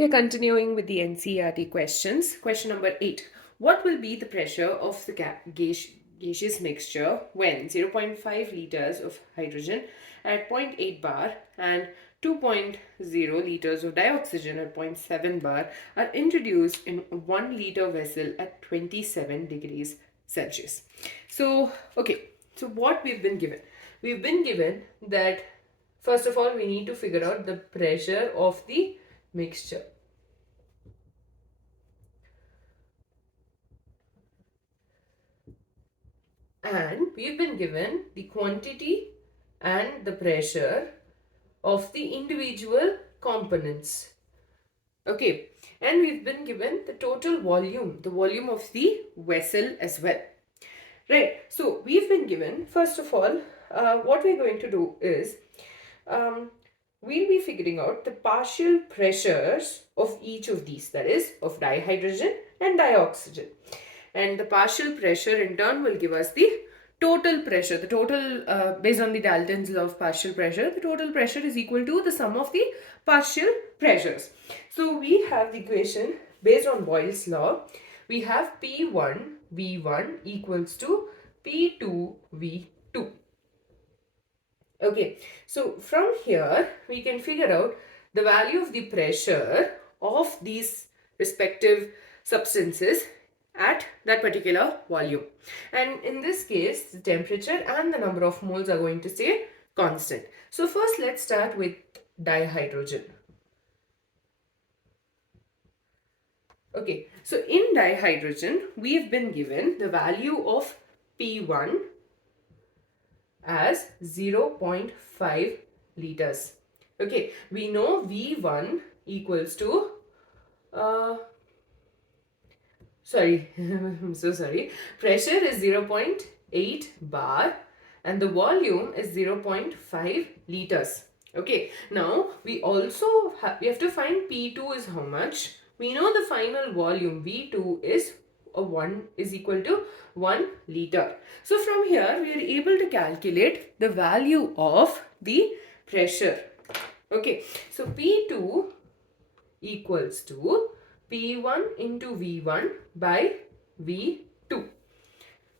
We are continuing with the NCERT questions. Question number 8. What will be the pressure of the gaseous mixture when 0.5 liters of hydrogen at 0.8 bar and 2.0 liters of dioxygen at 0.7 bar are introduced in a 1 liter vessel at 27 degrees Celsius? So what we've been given? We've been given that first of all we need to figure out the pressure of the mixture. And we've been given the quantity and the pressure of the individual components. Okay, and we've been given the total volume, the volume of the vessel as well. Right, so we've been given, first of all, what we're going to do is, we'll be figuring out the partial pressures of each of these, that is, of dihydrogen and dioxygen. And the partial pressure in turn will give us the total pressure. The total, based on the Dalton's law of partial pressure, the total pressure is equal to the sum of the partial pressures. So we have the equation based on Boyle's law. We have P1 V1 equals to P2 V2. Okay, so from here we can figure out the value of the pressure of these respective substances at that particular volume. And in this case, the temperature and the number of moles are going to stay constant. So first let's start with dihydrogen. Okay, so in dihydrogen, we've been given the value of P1 as 0.5 liters. Okay, we know V1 equals to, I'm so sorry, pressure is 0.8 bar and the volume is 0.5 liters. Okay, now we also have to find P2 is how much. We know the final volume V2 is equal to 1 liter. So from here we are able to calculate the value of the pressure. Okay, so P2 equals to P1 into V1 by V2.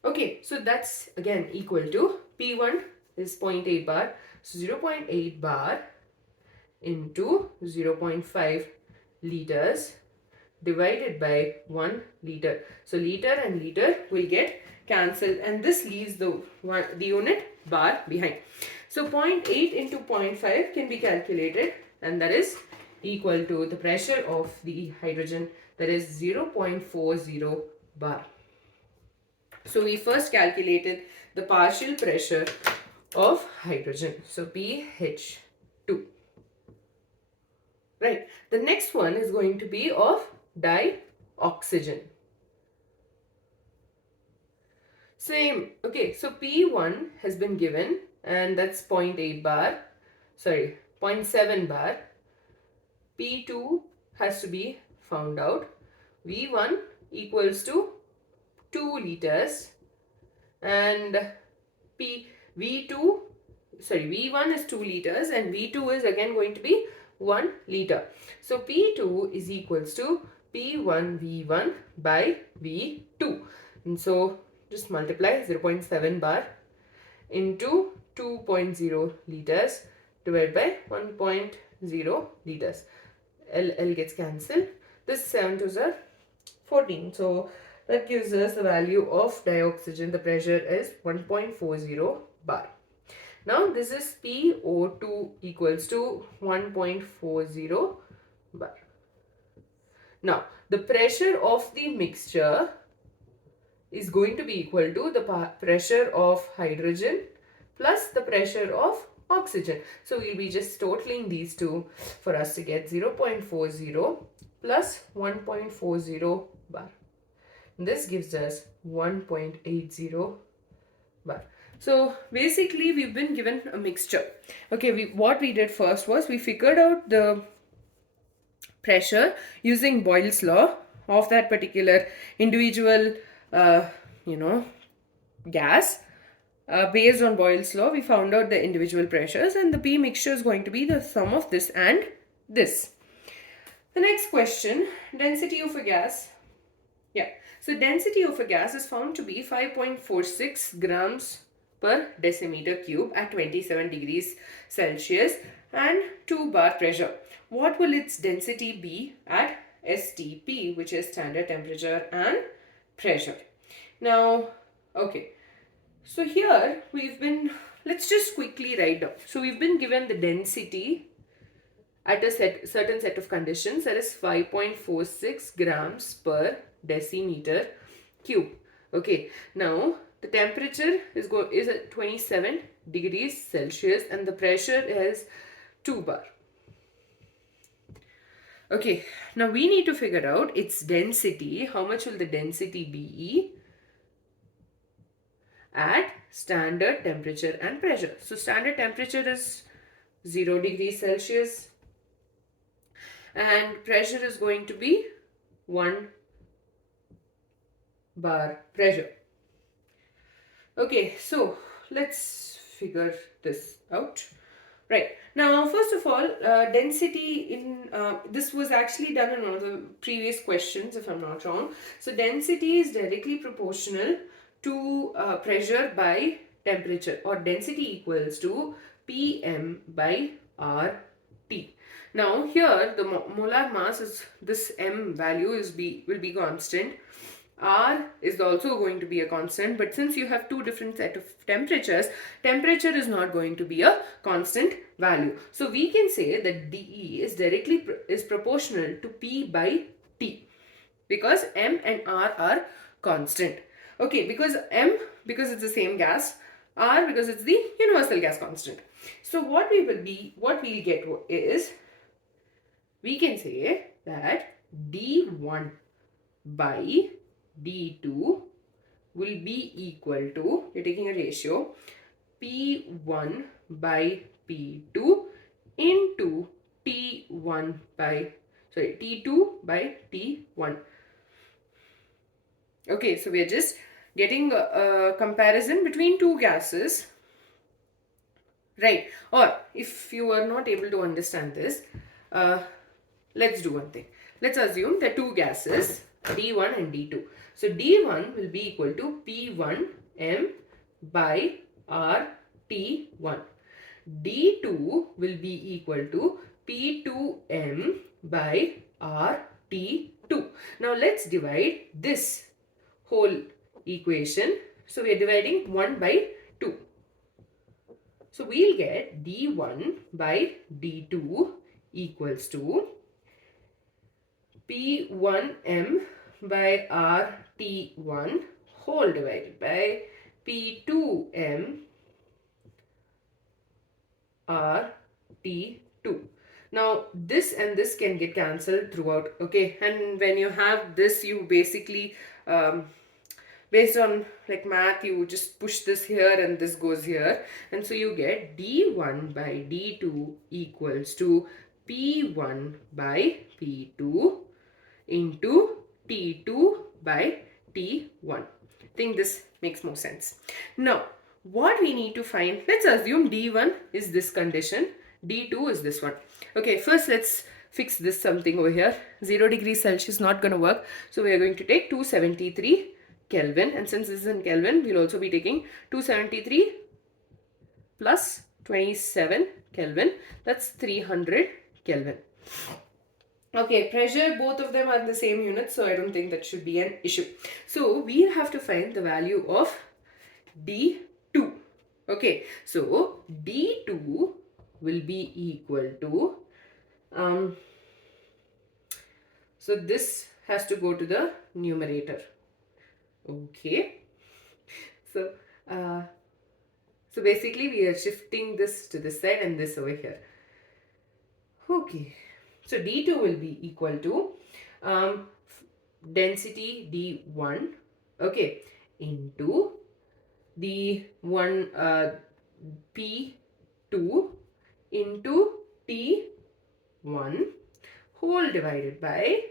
Okay, so that's again equal to P1 is 0.8 bar. So 0.8 bar into 0.5 liters divided by 1 liter. So liter and liter will get cancelled and this leaves the unit bar behind. So 0.8 into 0.5 can be calculated and that is equal to the pressure of the hydrogen, that is 0.40 bar. So we first calculated the partial pressure of hydrogen. So pH2. Right. The next one is going to be of dioxygen. Same. Okay. So P1 has been given and that's 0.8 bar. Sorry, 0.7 bar. P2 has to be found out. V1 equals to 2 liters and V1 is 2 liters and V2 is again going to be 1 liter. So P2 is equals to P1 V1 by V2. And so just multiply 0.7 bar into 2.0 liters divided by 1.0 liters. L gets cancelled. This 7 2s are 14. So that gives us the value of dioxygen. The pressure is 1.40 bar. Now this is PO2 equals to 1.40 bar. Now the pressure of the mixture is going to be equal to the pressure of hydrogen plus the pressure of oxygen. So we'll be just totaling these two for us to get 0.40 plus 1.40 bar. This gives us 1.80 bar. So basically we've been given a mixture. Okay, what we did first was we figured out the pressure using Boyle's law of that particular individual gas. Based on Boyle's law, we found out the individual pressures and the P mixture is going to be the sum of this and this. The next question, density of a gas. Yeah, so density of a gas is found to be 5.46 grams per decimeter cube at 27 degrees Celsius and 2 bar pressure. What will its density be at STP, which is standard temperature and pressure? Now, okay, so here let's just quickly write down. So we've been given the density at a certain set of conditions, that is 5.46 grams per decimeter cube. Okay, now the temperature is at 27 degrees Celsius and the pressure is 2 bar. Okay, now we need to figure out its density. How much will the density be at standard temperature and pressure? So standard temperature is 0 degrees Celsius and pressure is going to be 1 bar pressure. Okay, so let's figure this out. Right, now first of all, density in this was actually done in one of the previous questions, if I'm not wrong. So density is directly proportional to pressure by temperature, or density equals to PM by RT. Now here the molar mass is, this M value will be constant. R is also going to be a constant, but since you have two different set of temperatures, temperature is not going to be a constant value. So we can say that dE is proportional to P by T, because M and R are constant. Okay, because because it's the same gas, R because it's the universal gas constant. So what we'll get is, we can say that D1 by D2 will be equal to, we're taking a ratio, P1 by P2 into T2 by T1. Okay, so we're just getting a comparison between two gases, right? Or if you are not able to understand this, let's do one thing. Let's assume that two gases, D1 and D2. So D1 will be equal to P1M by RT1. D2 will be equal to P2M by RT2. Now let's divide this whole equation. So we are dividing 1 by 2. So we'll get D1 by D2 equals to P1M by RT1 whole divided by P2M RT2. Now this and this can get cancelled throughout, okay, and when you have this, you basically based on like math, you just push this here and this goes here, and so you get D1 by D2 equals to P1 by P2 into T2 by T1. I think this makes more sense. Now, what we need to find, let's assume D1 is this condition, D2 is this one. Okay, first let's fix this something over here. 0 degrees Celsius not going to work. So we are going to take 273 Kelvin, and since this is in Kelvin, we'll also be taking 273 plus 27 Kelvin. That's 300 Kelvin. Okay, pressure, both of them are the same unit, so I don't think that should be an issue. So we'll have to find the value of D2. Okay, so D2 will be equal to, so this has to go to the numerator. Okay, so basically we are shifting this to this side and this over here. Okay, so D2 will be equal to density D1, okay, into the P2 into T1 whole divided by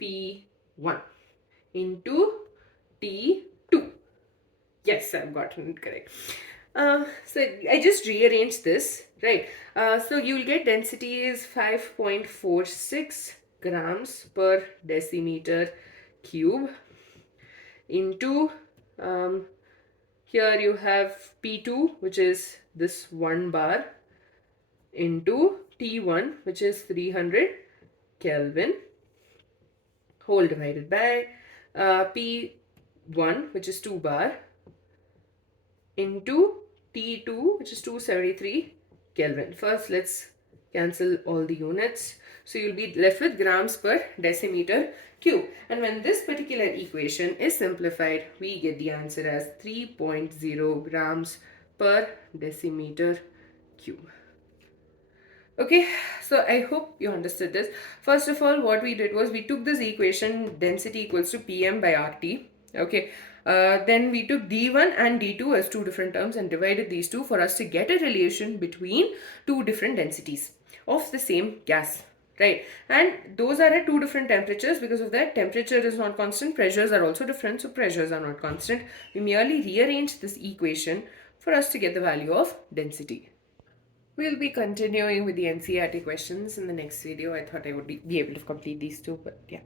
P1 into T2. Yes, I've gotten it correct. So I just rearranged this, right? So you will get density is 5.46 grams per decimeter cube into here you have P2, which is this 1 bar, into T1, which is 300 Kelvin, whole divided by P1, which is 2 bar, into T2, which is 273 Kelvin. First, let's cancel all the units. So you'll be left with grams per decimeter cube. And when this particular equation is simplified, we get the answer as 3.0 grams per decimeter cube. Okay, so I hope you understood this. First of all, what we did was we took this equation density equals to Pm by RT. Okay, then we took D1 and D2 as two different terms and divided these two for us to get a relation between two different densities of the same gas. Right, and those are at two different temperatures. Because of that, temperature is not constant, pressures are also different, so pressures are not constant. We merely rearranged this equation for us to get the value of density. We'll be continuing with the NCERT questions in the next video. I thought I would be able to complete these two, but yeah.